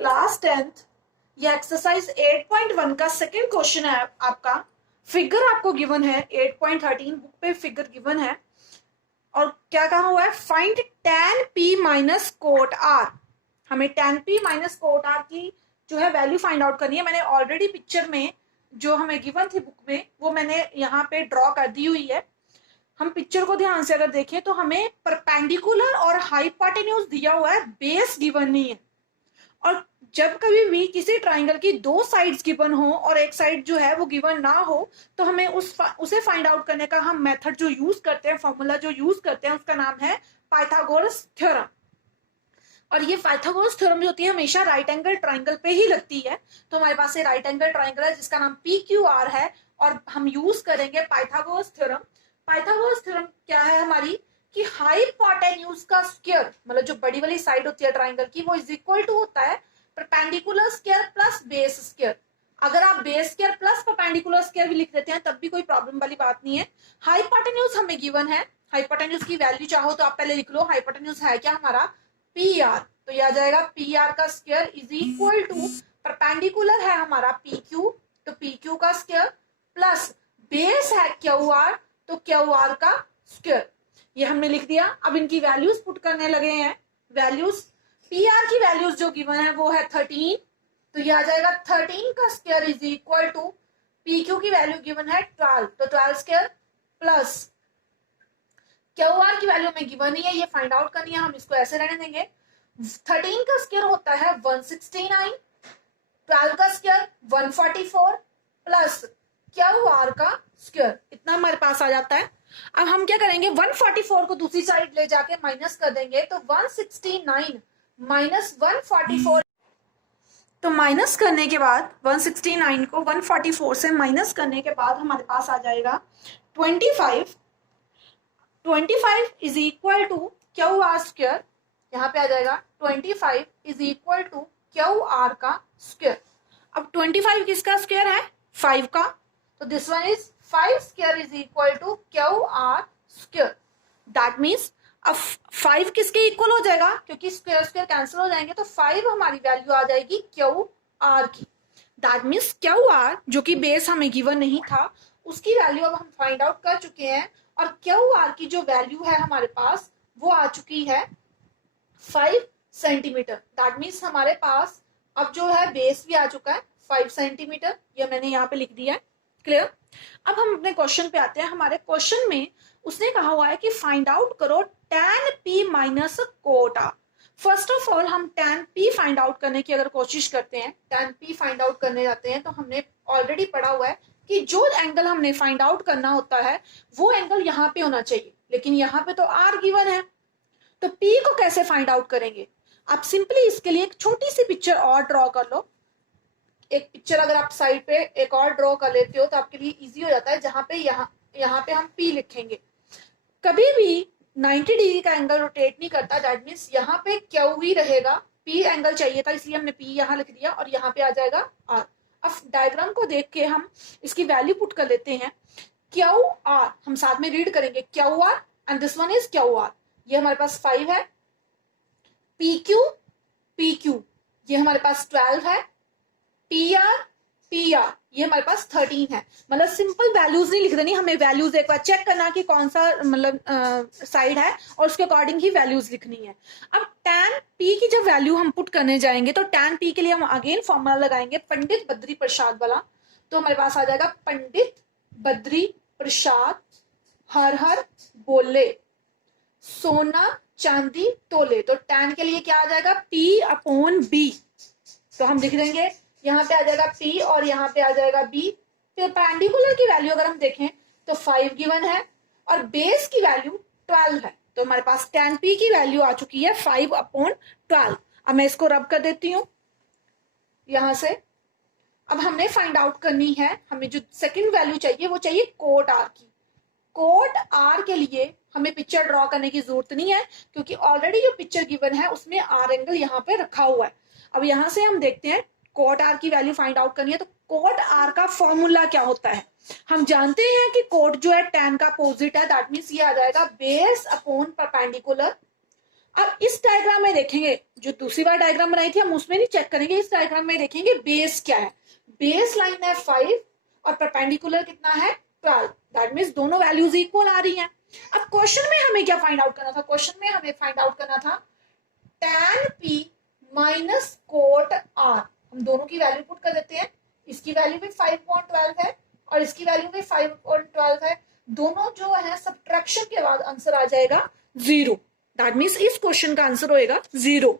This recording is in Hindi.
क्लास 10th या एक्सरसाइज 8.1 का सेकेंड क्वेश्चन है आपका। फिगर आपको गिवन है 8.13 बुक पे फिगर गिवन है और क्या कहा हुआ है, find tan p minus cot r। हमें tan p minus cot r की जो है वैल्यू फाइंड आउट करनी है। मैंने ऑलरेडी पिक्चर में जो हमें गिवन थी बुक में वो मैंने यहाँ पे ड्रॉ कर दी हुई है। हम पिक्चर को ध्यान से अगर देखें तो हमें परपेंडिकुलर और हाइपोटेन्यूज दिया हुआ है, बेस गिवन नहीं है। और जब कभी भी किसी ट्राइंगल की दो साइड्स गिवन हो और एक साइड जो है वो गिवन ना हो तो हमें उसे फाइंड आउट करने का हम मेथड जो यूज करते हैं, फॉर्मूला जो यूज करते हैं, उसका नाम है पाइथागोरस थ्योरम। और ये पाइथागोरस थ्योरम जो होती है हमेशा राइट एंगल ट्राइंगल पे ही लगती है। तो हमारे पास ये राइट एंगल ट्राइंगल है जिसका नाम PQR है और हम यूज करेंगे पाइथागोरस थ्योरम। पाइथागोरस थ्योरम क्या है हमारी कि हाइपोटेन्यूज का स्क्वायर, मतलब जो बड़ी वाली साइड होती है ट्राइंगल की, वो इज इक्वल टू होता है perpendicular square plus base square. अगर आप base square plus perpendicular square भी लिख देते हैं तब भी कोई प्रॉब्लम वाली बात नहीं है। हाइपोटेन्यूज हमें गिवन है, हाइपोटेन्यूज की वैल्यू चाहो तो आप पहले लिख लो। हाइपोटेन्यूज है क्या हमारा PR, तो यह आ जाएगा PR का square is equal to perpendicular है हमारा PQ, तो PQ का स्क्वायर प्लस बेस है QR, तो QR का स्क्वायर। ये हमने लिख दिया। अब इनकी वैल्यूज पुट करने लगे हैं। वैल्यूज PR की वैल्यूज जो गिवन है वो है 13, तो ये आ जाएगा 13 का square is equal to PQ की वैल्यू गिवन है 12, तो 12 स्क्वायर प्लस QR की वैल्यू में गिवन ही है, ये फाइंड आउट करनी है, हम इसको ऐसे रहने देंगे। 13 का स्क्वायर होता है 169, 12 का स्क्वायर 144 प्लस QR का स्क्वायर, इतना हमारे पास आ जाता है। अब हम क्या करेंगे, 144 को दूसरी साइड ले जाके माइनस कर देंगे, तो 169 माइनस 144, तो माइनस करने के बाद 169 को 144 से माइनस करने के बाद हमारे पास आ जाएगा 25। 25 is equal to QR square, यहाँ पे आ जाएगा 25 इज इक्वल टू QR का स्क्वायर। अब 25 किसका स्क्वायर है, 5 का, तो this one is 5 square is equal to QR square. That means अब 5 किसके इक्वल हो जाएगा, क्योंकि स्क्वायर स्क्वायर कैंसिल हो जाएंगे, तो 5 हमारी वैल्यू आ जाएगी QR की। दैट मीन्स QR जो कि बेस हमें गिवन नहीं था उसकी वैल्यू अब हम फाइंड आउट कर चुके हैं और QR की जो वैल्यू है हमारे पास वो आ चुकी है 5 सेंटीमीटर। दैट मीन्स हमारे पास अब जो है बेस भी आ चुका है 5 सेंटीमीटर, ये मैंने यहाँ पे लिख दिया है। क्लियर। अब हम अपने क्वेश्चन पे आते हैं। हमारे क्वेश्चन में उसने कहा हुआ है कि फाइंड आउट करो tan p minus cot r। First of all हम tan p फाइंड आउट करने की अगर कोशिश करते हैं, tan p फाइंड आउट करने जाते हैं, तो हमने ऑलरेडी पढ़ा हुआ है कि जो एंगल हमने फाइंड आउट करना होता है वो एंगल यहाँ पे होना चाहिए, लेकिन यहाँ पे तो R गिवन है, तो P को कैसे फाइंड आउट करेंगे। आप सिंपली इसके लिए एक छोटी सी पिक्चर और ड्रॉ कर लो। एक पिक्चर अगर आप साइड पे एक और ड्रॉ कर लेते हो तो आपके लिए इजी हो जाता है, जहां पे यहाँ पे हम P लिखेंगे। कभी भी 90 डिग्री का एंगल रोटेट नहीं करता, दैट मीन्स यहाँ पे Q ही रहेगा। P एंगल चाहिए था इसलिए हमने P यहाँ लिख दिया और यहाँ पे आ जाएगा R। अब डायग्राम को देख के हम इसकी वैल्यू पुट कर लेते हैं। QR हम साथ में रीड करेंगे, QR and this one is QR। ये हमारे पास 5 है। PQ ये हमारे पास 12 है। PR ये हमारे पास 13 है। मतलब सिंपल वैल्यूज नहीं लिख देनी, हमें वैल्यूज एक बार चेक करना कि कौन सा मतलब साइड है और उसके अकॉर्डिंग ही वैल्यूज लिखनी है। अब tan p की जब वैल्यू हम पुट करने जाएंगे तो tan p के लिए हम अगेन फॉर्मूला लगाएंगे पंडित बद्री प्रसाद वाला। तो हमारे पास आ जाएगा पंडित बद्री प्रसाद हर हर बोले सोना चांदी तोले, तो tan के लिए क्या आ जाएगा P/B। तो हम लिख देंगे, यहाँ पे आ जाएगा P और यहाँ पे आ जाएगा B। फिर परपेंडिकुलर की वैल्यू अगर हम देखें तो 5 गिवन है और बेस की वैल्यू 12 है, तो हमारे पास tan P की वैल्यू आ चुकी है 5/12। अब मैं इसको रब कर देती हूँ यहां से। अब हमने फाइंड आउट करनी है, हमें जो सेकंड वैल्यू चाहिए वो चाहिए कोट R की। कोट R के लिए हमें पिक्चर ड्रॉ करने की जरूरत नहीं है क्योंकि ऑलरेडी जो पिक्चर गिवन है उसमें R एंगल यहाँ पे रखा हुआ है। अब यहां से हम देखते हैं कोट R की वैल्यू फाइंड आउट करनी है, तो कोट R का फॉर्मूला क्या होता है। हम जानते हैं कि कोट जो है tan का अपोजिट है, दैट मीन्स ये आ जाएगा बेस अपॉन परपेंडिकुलर। अब इस डायग्राम में देखेंगे, जो दूसरी बार डायग्राम बनाई थी हम उसमें नहीं चेक करेंगे, इस डायग्राम में देखेंगे बेस क्या है। बेस लाइन है 5 और परपेंडिकुलर कितना है 12, दैट मीन्स दोनों वैल्यूज इक्वल आ रही हैं। अब क्वेश्चन में हमें क्या फाइंड आउट करना था, क्वेश्चन में हमें फाइंड आउट करना था tan p minus cot r। हम दोनों की वैल्यू पुट कर देते हैं, इसकी वैल्यू भी 5.12 है और इसकी वैल्यू भी 5.12 है, दोनों जो है सब्ट्रैक्शन के बाद आंसर आ जाएगा 0। दैट मीन्स इस क्वेश्चन का आंसर होएगा 0।